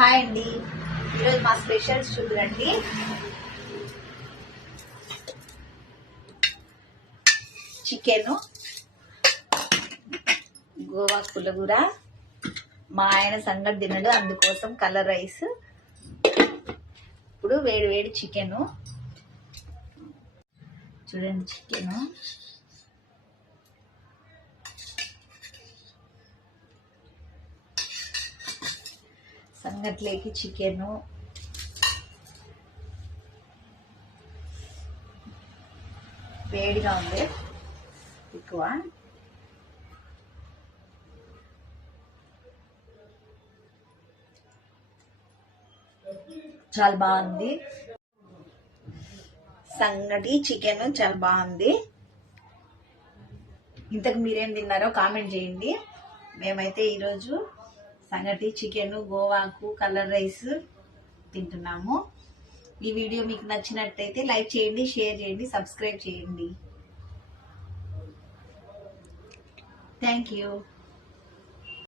Hi అండి, ఈరోజు మా స్పెషల్స్ చూడండి. చికెను, గోవా పులగూర. మా ఆయన సంగటి తినడు, అందుకోసం కలర్ రైస్. ఇప్పుడు వేడి వేడి చికెను చూడండి. చికెను సంగట్లేకి చికెను, వేడిగా ఉంది ఎక్కువ. చాలా బాగుంది సంగటి చికెన్, చాలా బాగుంది. ఇంతకు మీరేం తిన్నారో కామెంట్ చేయండి. మేమైతే ఈరోజు సంగటి చికెన్, గోవాకు కలర్ రైస్ తింటున్నాము. ఈ వీడియో మీకు నచ్చినట్టయితే లైక్ చేయండి, షేర్ చేయండి, సబ్స్క్రైబ్ చేయండి. Thank you.